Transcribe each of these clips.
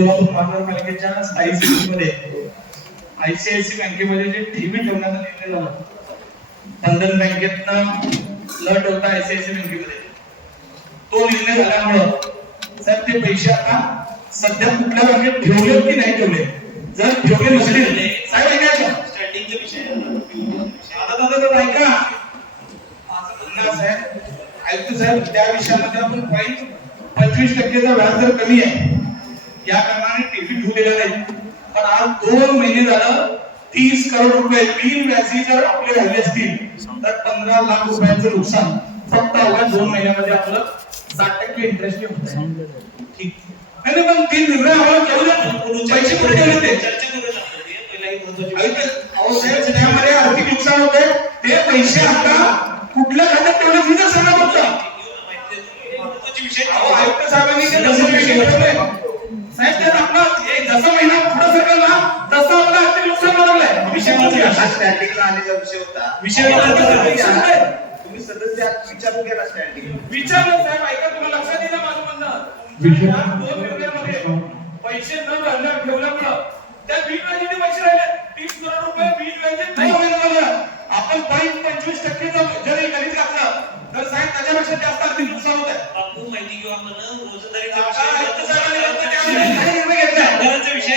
सोलापूर महानगरपालिकेच्या स्थायी समितीमध्ये आयसीआयसी बँकेमध्ये जे ठेवी ठेवण्याचा निर्णय झाला, बंधन बँकेतनं न ठेवता आयसीआयसी बँकेमध्ये तो निर्णय झाल्यामुळं साहेब ते पैसे आता सध्या कुठल्या बँकेत ठेवले की नाही ठेवले, जर ठेवले नसतील साहेब ऐका स्टँडिंगचे विषय आता ऐका साहेब आयुक्त साहेब त्या विषयामध्ये आपण 25% व्याज दर कमी आहे या कारणाने ठेवी ठेवलेल्या नाही, पण आज 2 महिने झालं 30 करोड रुपये बिनव्याजी जर आपले राहिले असतील तर 15 लाख रुपयांचं नुकसान फक्त अवघ्या 2 महिन्यामध्ये आपलं 60% इंटरेस्ट होत आहे. ठीक नाही पण ती निर्णय आम्हाला केवळ पैसे कुठे ठेवले ते चर्चा करू त्यामध्ये आर्थिक नुकसान होते ते पैसे आता कुठल्या खात्यात ठेवले मी तर सांगा फक्त आयुक्त साहेबांनी ते दसरा विषय ठेवले साहेब ते आपला एक दसरा महिना पुढे सरकारला तसं आपलं आर्थिक नुकसान होणार विषय स्टँडिंगला आलेला विषय होता तुम्ही सदस्य विचारून गेला स्टँडिंग विचारलं साहेब ऐका तुम्हाला लक्षात येईल माझं म्हणणं 2 निर्णयामध्ये पैसे न भरल्या ठेवल्यामुळे त्या बिनव्याजीने पैसे राहिले 30 करोड रुपये बिनव्याजी आपण 25% जरी गणित घातलं तर साहेब त्याच्यापेक्षा जास्त आर्थिक नुकसान होत आहे. बापू माहिती किंवा म्हणून रोजंदारीचा विषय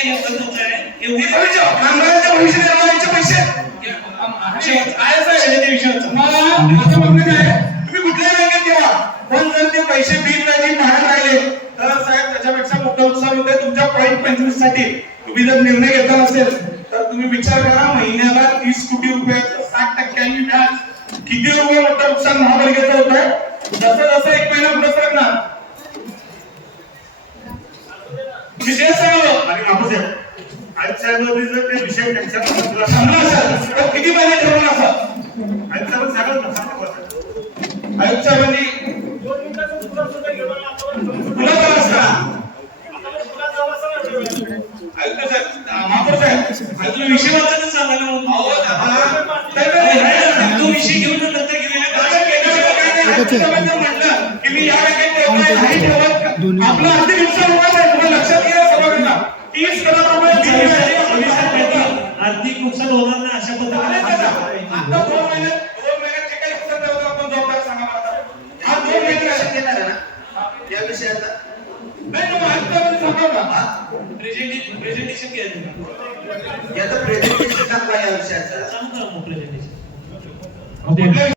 कामगारांच्या भविष्य निर्वाहाचे पैसे काय साहेब विषयाचं माझं म्हणणं काय तुम्ही कुठल्याही बँकेत ठेवा पण जर ते पैसे बिनव्याजी महाग राहिले तर साहेब त्याच्यापेक्षा मोठं नुकसान होते. तुमच्या 25% साठी तुम्ही जर निर्णय घेतला नसेल तर तुम्ही विचार करा महिन्याला 30 कोटी रुपयाचं 60% व्याज किती रुपये मोठं नुकसान महापालिकेचं होत आहे. जसं जसं 1 महिना पुढे सरकणार विषय सांगलो आणि वापस आयुक्त साहेबांनी जर ते विषय त्यांच्या सांगला किती महिने ठरवलं असं आयुक्त साहेब सांगत आयुक्त साहेबांनी 2 मिनिटाचं तुला सुद्धा घेऊन आयुक्त साहेब महापौर साहेब तुला विषय वाचायचं सांगायला तो विषय घेऊन नंतर म्हटलं की मी या आपलं आर्थिक नुकसान होणार आहे. तुम्हाला लक्षात घ्या सभागृहांना 30 करोड रुपये आर्थिक नुकसान होणार नाही अशा पद्धतीने आता 2 महिन्यात जे काही नुकसान झालं आपण जबाबदार सांगा मला हा 2 महिने लक्षात घेणार आहे ना या विषयाचा नाही मग आयुक्तांनी सांगा ना प्रेझेंटेशन केलं याचं प्रेझेंटेशन सांगा या विषयाचं सांगा मग प्रेझेंटेशन कुठल्या